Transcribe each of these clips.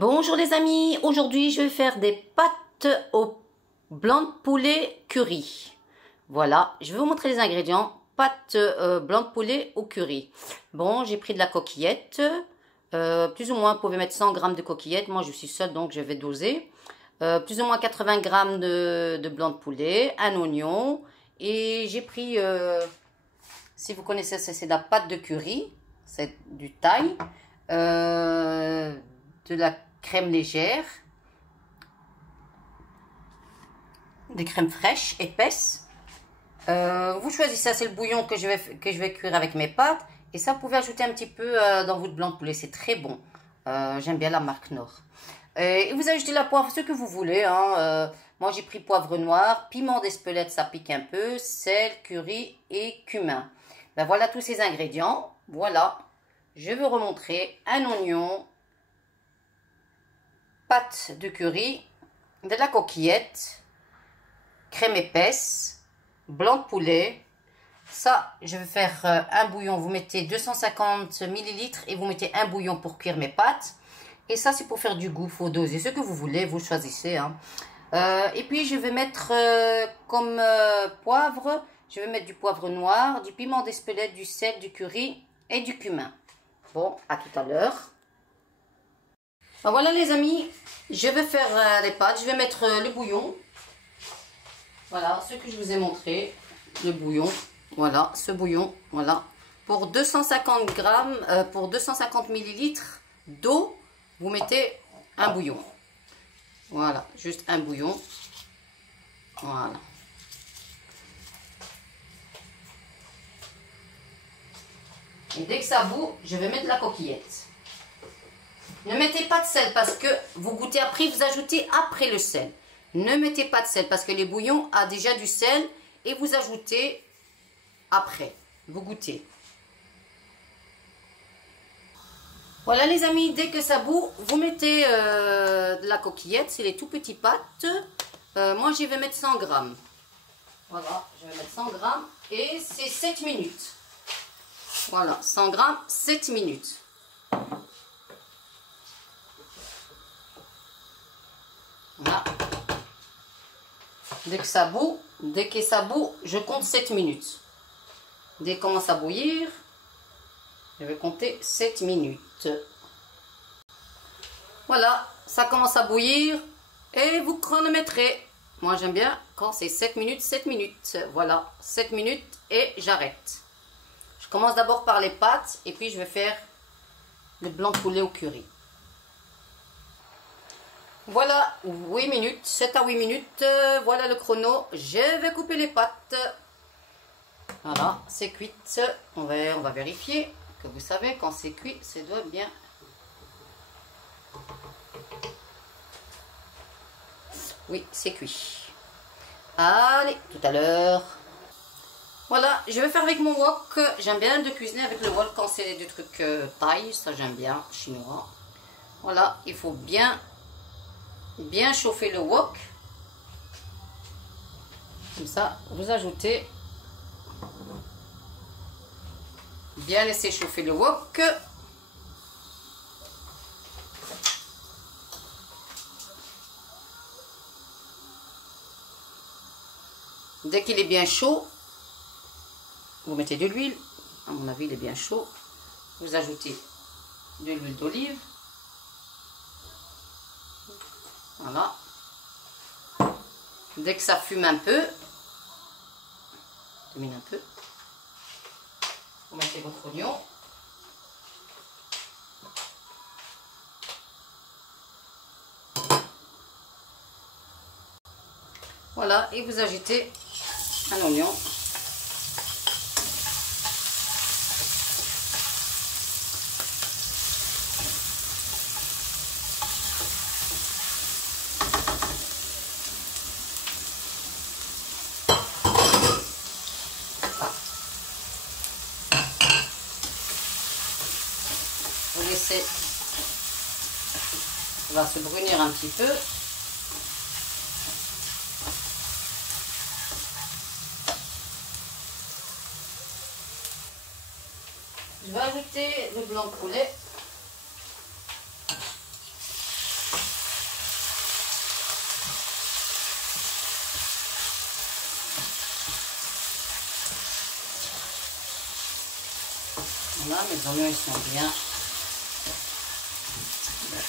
Bonjour les amis, aujourd'hui je vais faire des pâtes au blanc de poulet curry. Voilà, je vais vous montrer les ingrédients. Pâtes blanc de poulet au curry. Bon, j'ai pris de la coquillette, plus ou moins vous pouvez mettre 100 g de coquillette, moi je suis seule donc je vais doser. Plus ou moins 80 g de blanc de poulet, un oignon et j'ai pris, si vous connaissez c'est de la pâte de curry, c'est du thaï. De la crème légère, des crèmes fraîches, épaisses. Vous choisissez, c'est le bouillon que je vais cuire avec mes pâtes. Et ça, vous pouvez ajouter un petit peu dans votre blanc de poulet, c'est très bon. J'aime bien la marque Nord. Et vous ajoutez la poivre, ce que vous voulez. Hein. Moi, j'ai pris poivre noir, piment d'Espelette, ça pique un peu, sel, curry et cumin. Ben voilà tous ces ingrédients. Voilà. Je vais remontrer un oignon, pâte de curry, de la coquillette, crème épaisse, blanc de poulet. Ça, je vais faire un bouillon. Vous mettez 250 ml et vous mettez un bouillon pour cuire mes pâtes. Et ça, c'est pour faire du goût. Il faut doser ce que vous voulez, vous choisissez. Hein. Et puis, je vais mettre comme poivre, je vais mettre du poivre noir, du piment d'Espelette, du sel, du curry et du cumin. Bon, à tout à l'heure. Voilà les amis, je vais faire les pâtes, je vais mettre le bouillon. Voilà, ce que je vous ai montré, le bouillon. Voilà, ce bouillon, voilà. Pour 250 grammes, pour 250 millilitres d'eau, vous mettez un bouillon. Voilà, juste un bouillon. Voilà. Et dès que ça bout, je vais mettre la coquillette. Ne mettez pas de sel parce que vous goûtez après, vous ajoutez après le sel. Ne mettez pas de sel parce que les bouillons a déjà du sel et vous ajoutez après. Vous goûtez. Voilà les amis, dès que ça bout, vous mettez de la coquillette, c'est les tout petits pâtes. Moi, je vais mettre 100 grammes. Voilà, je vais mettre 100 grammes et c'est 7 minutes. Voilà, 100 grammes, 7 minutes. Voilà. Dès que ça bout, je compte 7 minutes. Dès qu'il commence à bouillir, je vais compter 7 minutes. Voilà, ça commence à bouillir et vous chronométrez. Moi j'aime bien quand c'est 7 minutes, 7 minutes. Voilà, 7 minutes et j'arrête. Je commence d'abord par les pâtes et puis je vais faire le blanc de poulet au curry. Voilà, 8 minutes, 7 à 8 minutes, voilà le chrono. Je vais couper les pâtes. Voilà, c'est cuit. On va vérifier que vous savez, quand c'est cuit, ça doit bien. Oui, c'est cuit. Allez, tout à l'heure. Voilà, je vais faire avec mon wok. J'aime bien de cuisiner avec le wok quand c'est des trucs thaï, ça j'aime bien, chinois. Voilà, il faut bien chauffer le wok. Comme ça, vous ajoutez. Bien laisser chauffer le wok. Dès qu'il est bien chaud, vous mettez de l'huile. À mon avis, il est bien chaud. Vous ajoutez de l'huile d'olive. Voilà. Dès que ça fume un peu, domine un peu, vous mettez votre oignon. Voilà, et vous ajoutez un oignon. Vous laissez, ça va se brunir un petit peu. Je vais ajouter le blanc de poulet. Voilà, mes oignons ils sont bien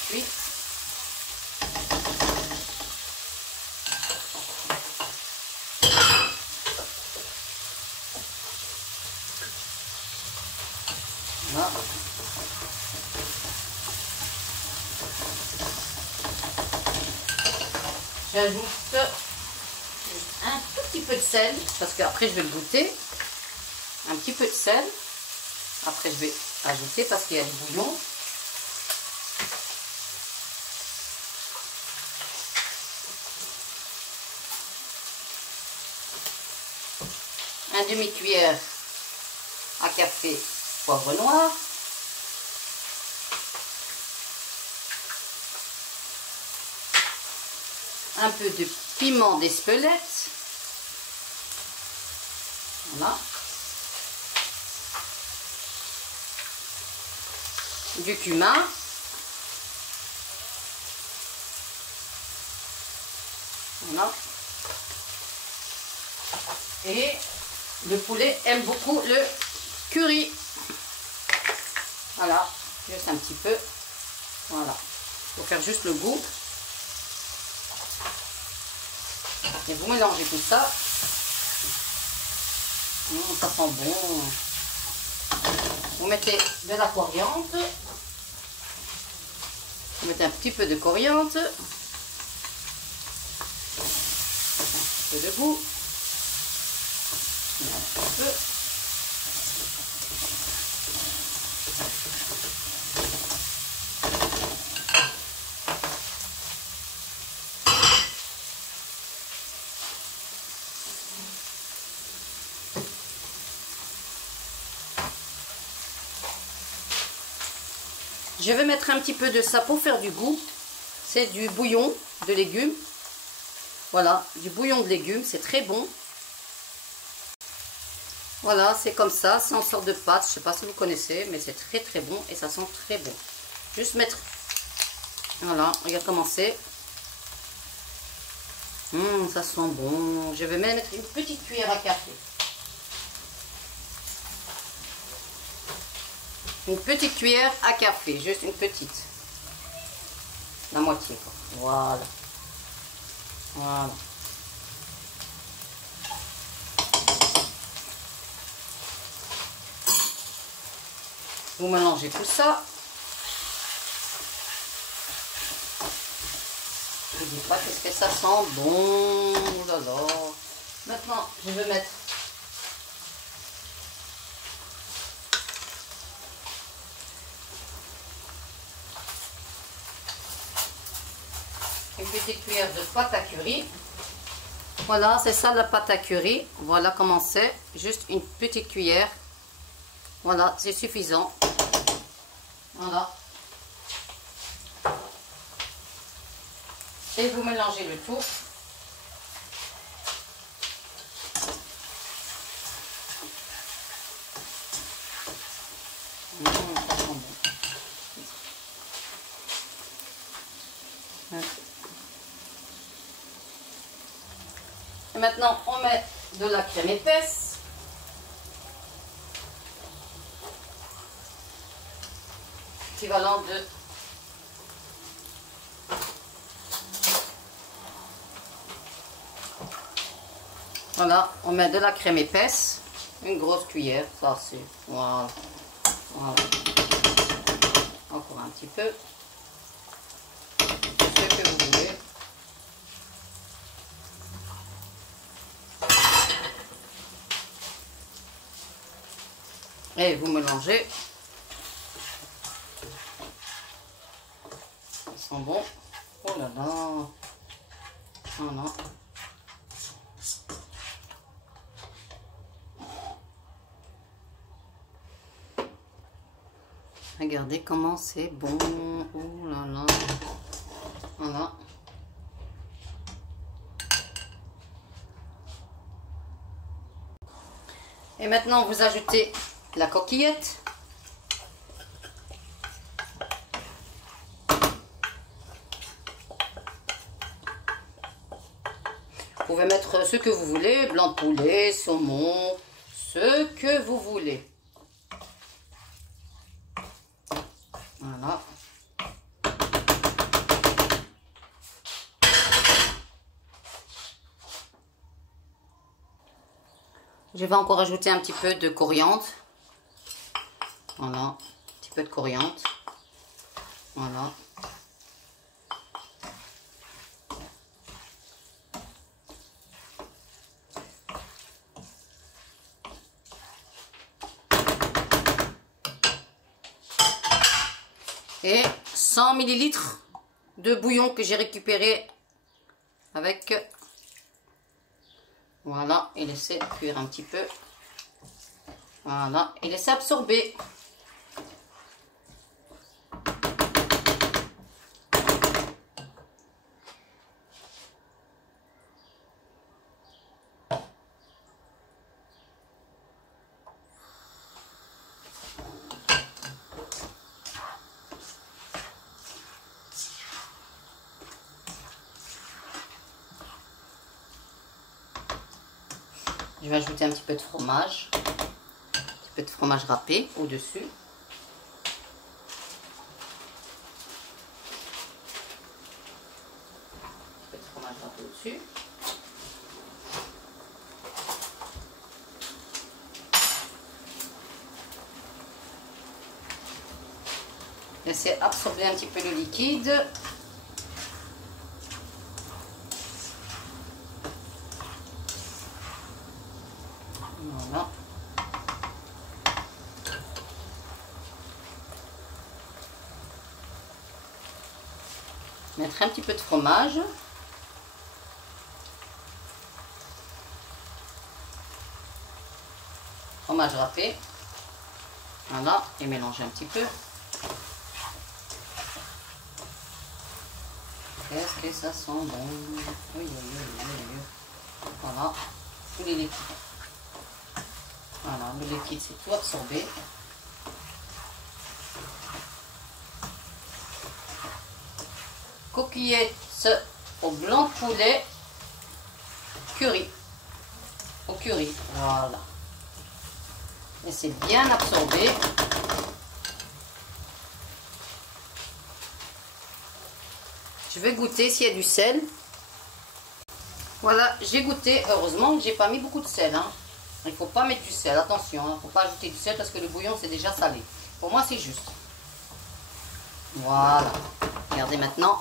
cuits. Voilà. J'ajoute un tout petit peu de sel, parce qu'après je vais le goûter. Un petit peu de sel. Après je vais ajouter parce qu'il y a du bouillon. Un demi-cuillère à café poivre noir. Un peu de piment d'Espelette. Voilà. Du cumin. Voilà. Et le poulet aime beaucoup le curry. Voilà, juste un petit peu. Voilà, il faut faire juste le goût. Et vous mélangez tout ça. Ça sent bon. Vous mettez de la coriandre. Vous mettez un petit peu de coriandre. Un peu de goût. Un petit peu. Je vais mettre un petit peu de ça pour faire du goût. C'est du bouillon de légumes. Voilà, du bouillon de légumes, c'est très bon. Voilà, c'est comme ça, c'est en sorte de pâte. Je ne sais pas si vous connaissez, mais c'est très très bon et ça sent très bon. Juste mettre... Voilà, regarde comment c'est. Ça sent bon. Je vais même mettre une petite cuillère à café. Une petite cuillère à café, juste une petite. La moitié, quoi. Voilà. Voilà. Vous mélangez tout ça. Je ne dis pas qu'est-ce que ça sent bon. Oh là là. Maintenant, je vais mettre une petite cuillère de pâte à curry. Voilà, c'est ça la pâte à curry. Voilà comment c'est. Juste une petite cuillère. Voilà, c'est suffisant. Voilà. Et vous mélangez le tout. Ça sent bon. Et maintenant, on met de la crème épaisse. Équivalent de voilà, on met de la crème épaisse, une grosse cuillère, ça c'est voilà. Voilà. Encore un petit peu, ce que vous voulez. Et vous mélangez. Ils sont bons. Oh là là. Voilà. Regardez comment c'est bon. Oh là là. Voilà. Et maintenant, vous ajoutez la coquillette. Vous pouvez mettre ce que vous voulez, blanc de poulet, saumon, ce que vous voulez. Je vais encore ajouter un petit peu de coriandre. Voilà, un petit peu de coriandre. Voilà. Et 100 ml de bouillon que j'ai récupéré avec, voilà, et laisser cuire un petit peu, voilà, et laisser absorber. Je vais ajouter un petit peu de fromage, râpé au-dessus. Un petit peu de fromage râpé au-dessus. Laissez absorber un petit peu le liquide. Voilà. Mettre un petit peu de fromage. Fromage râpé. Voilà. Et mélanger un petit peu. Qu'est-ce que ça sent bon. Oui, oui, oui, oui, oui. Voilà. Tous les liquides. Voilà, le liquide c'est tout absorbé. Coquillettes au blanc de poulet curry. Au curry, voilà. Et c'est bien absorbé. Je vais goûter s'il y a du sel. Voilà, j'ai goûté. Heureusement que j'ai pas mis beaucoup de sel, hein. Il ne faut pas mettre du sel, attention, il ne faut pas ajouter du sel parce que le bouillon c'est déjà salé. Pour moi c'est juste. Voilà. Regardez maintenant.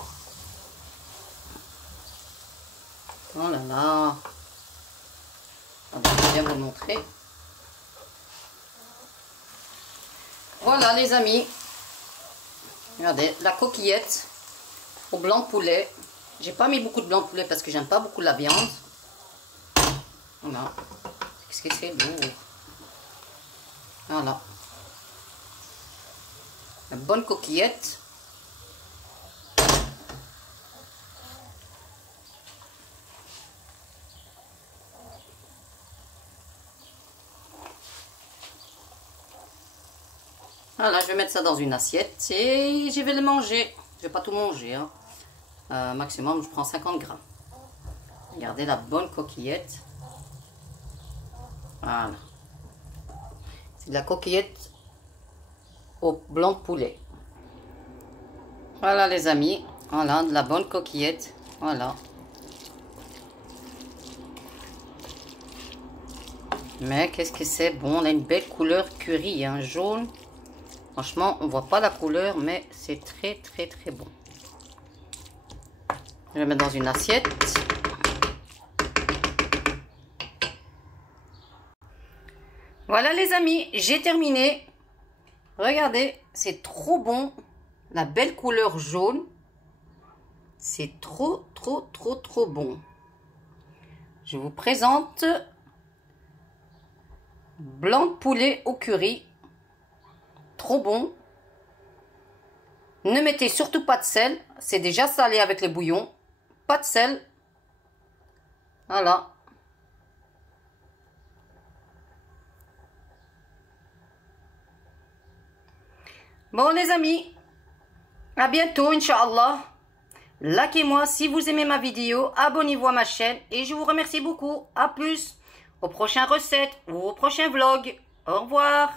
Oh là là. Je vais bien vous le montrer. Voilà les amis. Regardez, la coquillette au blanc de poulet. J'ai pas mis beaucoup de blanc de poulet parce que j'aime pas beaucoup la viande. Voilà. Qu'est-ce que c'est lourd. Voilà. Une bonne coquillette. Voilà, je vais mettre ça dans une assiette et je vais le manger. Je vais pas tout manger, hein. Maximum, je prends 50 grammes. Regardez la bonne coquillette. Voilà. C'est de la coquillette au blanc de poulet. Voilà les amis. Voilà, de la bonne coquillette. Voilà. Mais qu'est-ce que c'est bon. On a une belle couleur curry, hein, jaune. Franchement, on voit pas la couleur, mais c'est très très très bon. Je vais mettre dans une assiette. Voilà les amis, j'ai terminé. Regardez, c'est trop bon. La belle couleur jaune. C'est trop bon. Je vous présente blanc de poulet au curry. Trop bon. Ne mettez surtout pas de sel. C'est déjà salé avec les bouillons. Pas de sel. Voilà. Bon les amis, à bientôt Inch'Allah. Likez-moi si vous aimez ma vidéo, abonnez-vous à ma chaîne et je vous remercie beaucoup. À plus, aux prochaines recettes ou aux prochains vlogs. Au revoir.